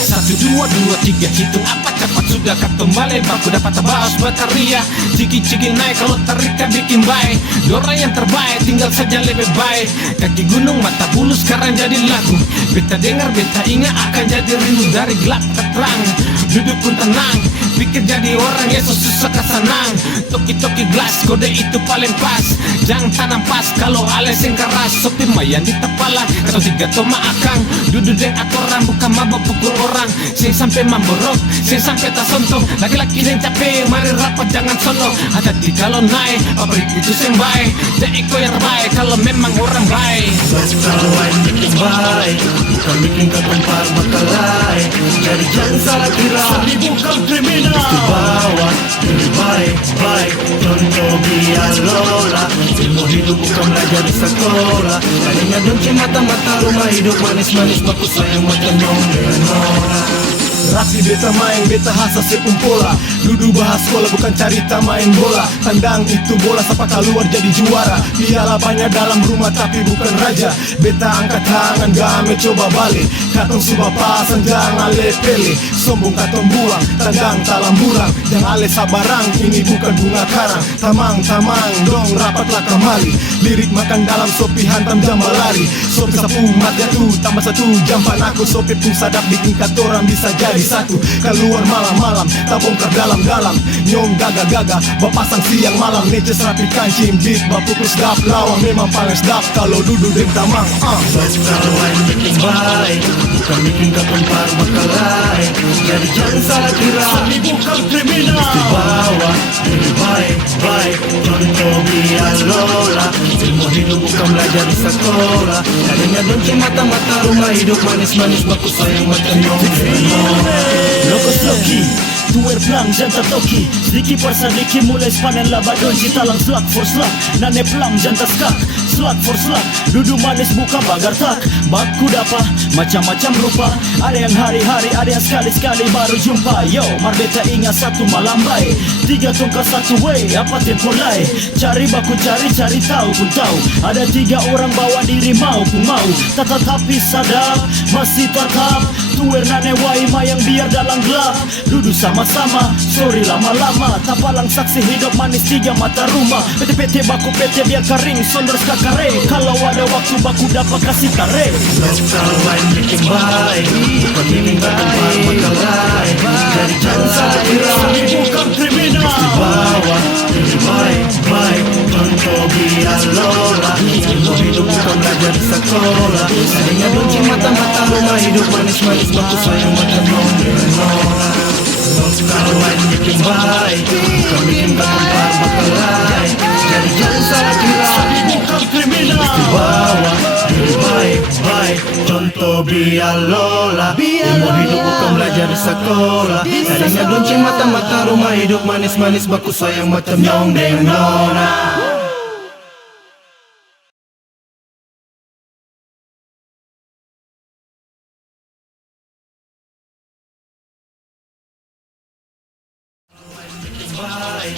Satu, dua, dua, tiga, hitung apa cepat sudah kau kembali. Baku dapat tabas bataria, ciki-ciki naik kalau terika bikin baik. Dora yang terbaik tinggal saja lebih baik. Kaki gunung mata bulu sekarang jadi lagu. Beta dengar beta ingat akan jadi rindu dari gelap ke terang. Duduk pun tenang, pikir jadi orang Yesus susah kesenang. Toki-toki gelas kode itu paling pas. Jangan tanam pas kalau ales yang keras. Sopi mayan di kepala atau tiga toma akang. Duduk deng aturan bukan mabok pukul orang. Sing sampai mamborok, sing sampai tak sontok. Laki-laki yang capek, mari rapat jangan sono. Hati-hati kalau naik, pabrik itu sing baik. Dan iko yang terbaik kalau memang orang baik. Kawan bikin baik, bukan bikin ke tempat bakalai. Jadi jangan salah kira, Sandi bukan kriminal. Mesti bawa lebih baik, contoh biar lola. Ilmu hidup bukan belajar di sekolah. Tadinya donci mata-mata rumah hidup manis-manis. Baku sayang macam dong dengan orang. Rapi beta main, beta hasa sepung pola. Duduk bahas sekolah bukan cerita main bola. Tandang itu bola siapa keluar jadi juara. Piala banyak dalam rumah tapi bukan raja. Beta angkat tangan game coba balik. Katong suba pasang jangan lepele. Sombong katong buang, tandang talam burang. Jangan ale sabarang, ini bukan bunga karang. Tamang dong rapatlah kemari. Lirik makan dalam sopi hantam jambal lari. Sopi sapu mat jatuh tambah satu jam panaku. Sopi pun sadap bikin katoran bisa jadi satu. Keluar malam-malam, tak bongkar dalam-dalam. Nyong gaga-gaga, bapasang siang malam. Neces rapi kancing, beat bapukul sedap. Lawang memang paling sedap kalau duduk di tamang. Kawan bikin baik, bukan bikin ke tempat bakalai. Jadi jangan salah kira, Sandi bukan kriminal. Mesti bawa lebih baik, contoh biar lola. Ilmu hidup bukan belajar di sekolah. Tadinya donci mata-mata rumah hidup manis-manis. Baku sayang macam dong Lokos Loki, tuer plang janta toki. Sedikit per sedikit mulai sepanen laba donci. Talang slug for slug, nane plang janta skak. Slug for slug, duduk manis buka bagar tak. Baku dapa, macam-macam rupa. Ada yang hari-hari, ada yang sekali-sekali baru jumpa. Yo, marbeta ingat satu malam baik. Tiga tongkat satu way, apa tempo lai. Cari baku cari tahu pun tahu. Ada tiga orang bawa diri mau pun mau. Tetapi sadap, masih tetap. Tuer nane waima yang biar dalam gelap. Duduk sama-sama, sorry lama-lama. Tapalang saksi hidup manis tiga mata rumah. PT-PT baku PT biar kering, sondor skakare. Kalau ada waktu baku dapat kasih tarik. Kawan bikin baik, bukan bikin ke tempat bakalai. Jadi jangan salah kira, Sandi bukan kriminal. Mesti bawa lebih baik, contoh biar lola. Ilmu hidup bukan belajar di sekolah. Tadinya donci mata-mata rumah hidup manis-manis. Baku sayang macam dong dengan orang. Kawan bikin baik, bukan bikin ke tempat bakalai. Jadi jangan salah kira, Sandi bukan kriminal. Mesti bawa lebih baik, contoh biar lola. Ilmu hidup bukan belajar di sekolah. Tadinya donci mata-mata rumah hidup manis-manis. Baku sayang macam dong dengan orang.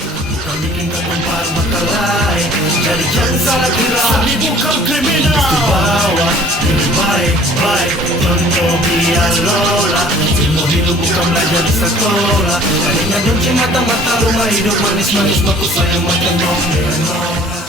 Bukan bikin ke tempat bakalai. Jadi jangan salah kira, Sandi bukan kriminal. Mesti bawa lebih baik, contoh biar lola. Ilmu hidup bukan belajar di sekolah. Tadinya donci mata-mata rumah hidup manis-manis. Baku sayang macam dong dengan orang.